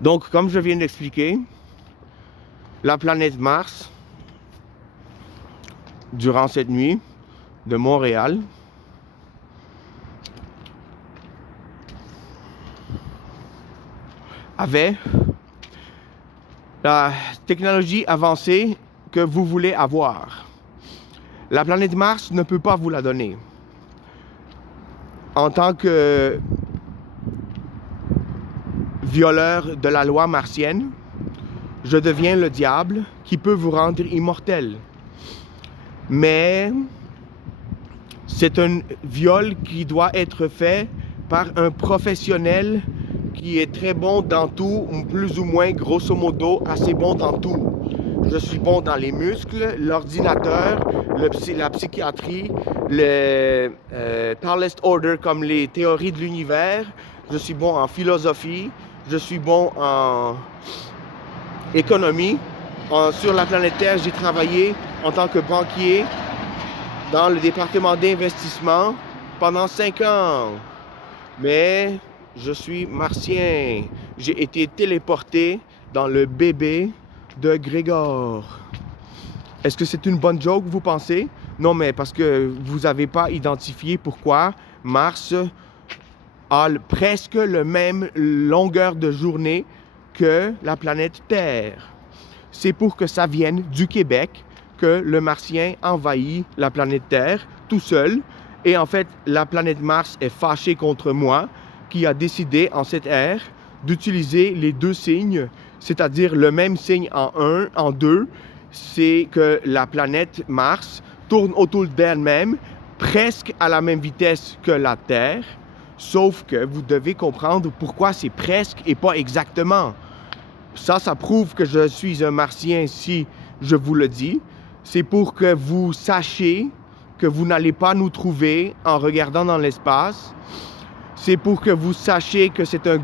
Donc, comme je viens d'expliquer, la planète Mars, durant cette nuit de Montréal, avait la technologie avancée que vous voulez avoir. La planète Mars ne peut pas vous la donner. En tant que violeur de la loi martienne, je deviens le diable qui peut vous rendre immortel. Mais c'est un viol qui doit être fait par un professionnel qui est très bon dans tout, plus ou moins, grosso modo, assez bon dans tout. Je suis bon dans les muscles, l'ordinateur, la psychiatrie, le tallest order comme les théories de l'univers. Je suis bon en philosophie, je suis bon en économie. Sur la planète Terre, j'ai travaillé en tant que banquier dans le département d'investissement pendant 5 ans. Mais je suis martien. J'ai été téléporté dans le bébé de Grégor. Est-ce que c'est une bonne joke, vous pensez? Non, mais parce que vous n'avez pas identifié pourquoi Mars a presque la même longueur de journée que la planète Terre. C'est pour que ça vienne du Québec que le Martien envahit la planète Terre tout seul. Et en fait, la planète Mars est fâchée contre moi, qui a décidé en cette ère d'utiliser les deux signes, c'est-à-dire le même signe en deux, c'est que la planète Mars tourne autour d'elle-même presque à la même vitesse que la Terre, sauf que vous devez comprendre pourquoi c'est presque et pas exactement. Ça prouve que je suis un martien si je vous le dis. C'est pour que vous sachiez que vous n'allez pas nous trouver en regardant dans l'espace. C'est pour que vous sachiez que c'est une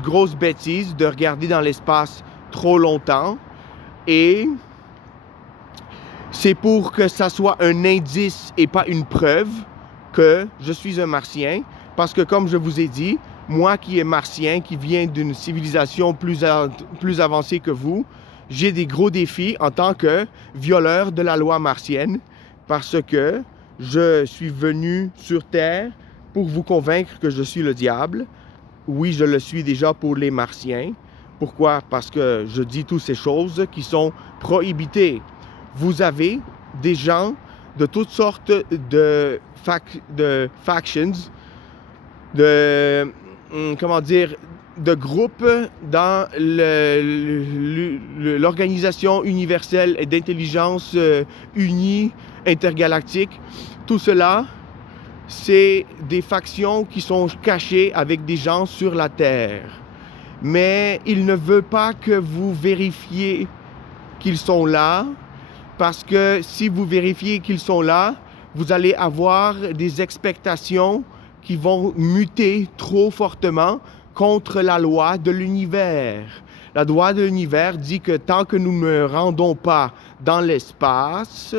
grosse bêtise de regarder dans l'espace trop longtemps. Et c'est pour que ça soit un indice et pas une preuve que je suis un martien. Parce que comme je vous ai dit, moi qui est martien, qui vient d'une civilisation plus avancée que vous, j'ai des gros défis en tant que violeur de la loi martienne parce que je suis venu sur Terre pour vous convaincre que je suis le diable. Oui, je le suis déjà pour les martiens. Pourquoi? Parce que je dis toutes ces choses qui sont prohibitées. Vous avez des gens de toutes sortes de factions, de groupes dans l'Organisation universelle d'intelligence unie intergalactique. Tout cela, c'est des factions qui sont cachées avec des gens sur la Terre. Mais il ne veut pas que vous vérifiez qu'ils sont là, parce que si vous vérifiez qu'ils sont là, vous allez avoir des expectations qui vont muter trop fortement contre la loi de l'univers. La loi de l'univers dit que tant que nous ne rendons pas dans l'espace,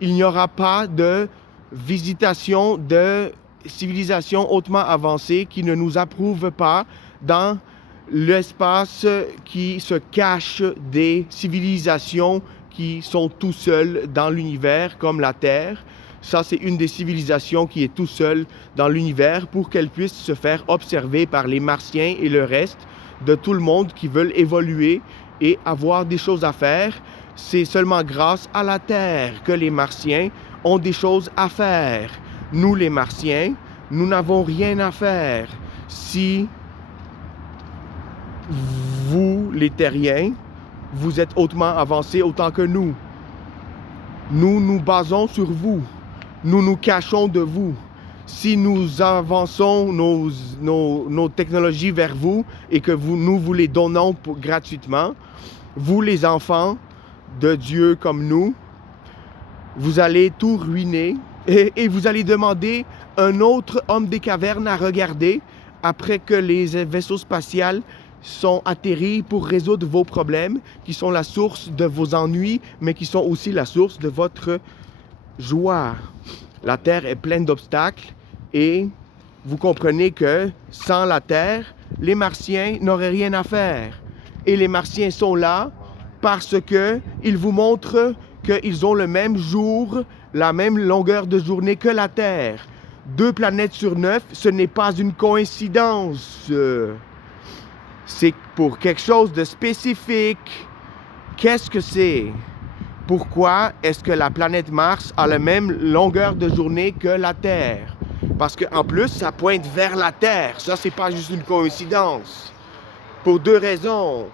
il n'y aura pas de visitation de civilisations hautement avancées qui ne nous approuvent pas dans l'espace qui se cache des civilisations qui sont tout seules dans l'univers, comme la Terre. Ça, c'est une des civilisations qui est tout seule dans l'univers pour qu'elle puisse se faire observer par les Martiens et le reste de tout le monde qui veulent évoluer et avoir des choses à faire. C'est seulement grâce à la Terre que les Martiens ont des choses à faire. Nous, les Martiens, nous n'avons rien à faire. Si vous, les Terriens, vous êtes hautement avancés autant que nous. Nous nous basons sur vous. Nous nous cachons de vous. Si nous avançons nos technologies vers vous et que nous vous les donnons gratuitement, vous les enfants de Dieu comme nous, vous allez tout ruiner et vous allez demander un autre homme des cavernes à regarder après que les vaisseaux spatials sont atterris pour résoudre vos problèmes, qui sont la source de vos ennuis, mais qui sont aussi la source de votre joie. La Terre est pleine d'obstacles et vous comprenez que sans la Terre, les Martiens n'auraient rien à faire. Et les Martiens sont là parce qu'ils vous montrent qu'ils ont le même jour, la même longueur de journée que la Terre. 2 planètes sur 9, ce n'est pas une coïncidence. C'est pour quelque chose de spécifique. Qu'est-ce que c'est? Pourquoi est-ce que la planète Mars a la même longueur de journée que la Terre? Parce qu'en plus, ça pointe vers la Terre. Ça, c'est pas juste une coïncidence. Pour 2 raisons.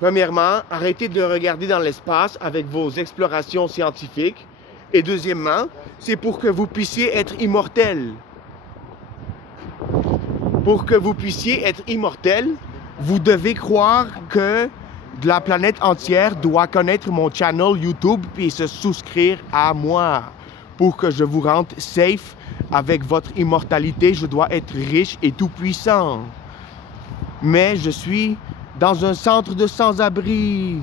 Premièrement, arrêtez de regarder dans l'espace avec vos explorations scientifiques. Et deuxièmement, c'est pour que vous puissiez être immortel. Pour que vous puissiez être immortel, vous devez croire que la planète entière doit connaître mon channel YouTube et se souscrire à moi. Pour que je vous rende safe avec votre immortalité, je dois être riche et tout-puissant. Mais je suis dans un centre de sans-abri.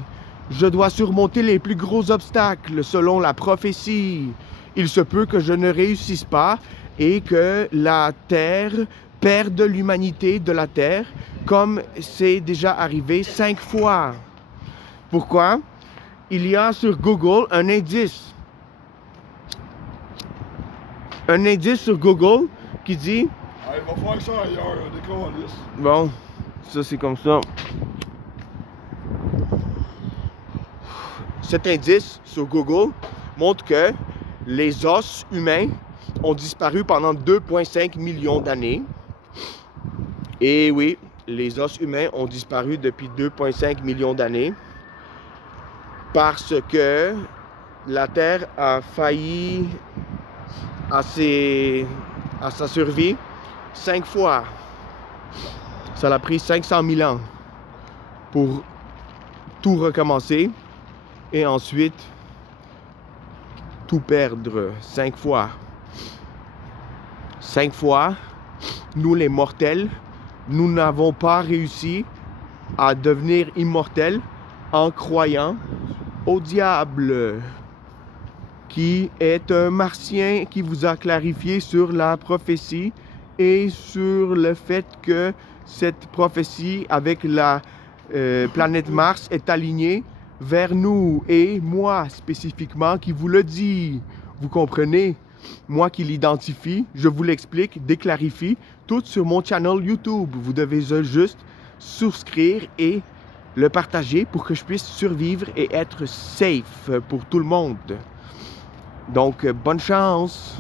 Je dois surmonter les plus gros obstacles selon la prophétie. Il se peut que je ne réussisse pas et que la Terre perde l'humanité de la Terre, comme c'est déjà arrivé 5 fois. Pourquoi? Il y a sur Google un indice. Un indice sur Google qui dit... Ah, il va faire ça ailleurs, des câlisses. Bon, ça c'est comme ça. Cet indice sur Google montre que les os humains ont disparu pendant 2,5 millions d'années. Et oui, les os humains ont disparu depuis 2,5 millions d'années parce que la Terre a failli à sa survie 5 fois. Ça a pris 500 000 ans pour tout recommencer et ensuite tout perdre 5 fois. 5 fois, nous les mortels, nous n'avons pas réussi à devenir immortels en croyant au diable, qui est un martien qui vous a clarifié sur la prophétie et sur le fait que cette prophétie avec la planète Mars est alignée vers nous et moi spécifiquement qui vous le dit. Vous comprenez? Moi qui l'identifie, je vous l'explique, déclarifie, tout sur mon channel YouTube. Vous devez juste souscrire et le partager pour que je puisse survivre et être safe pour tout le monde. Donc, bonne chance!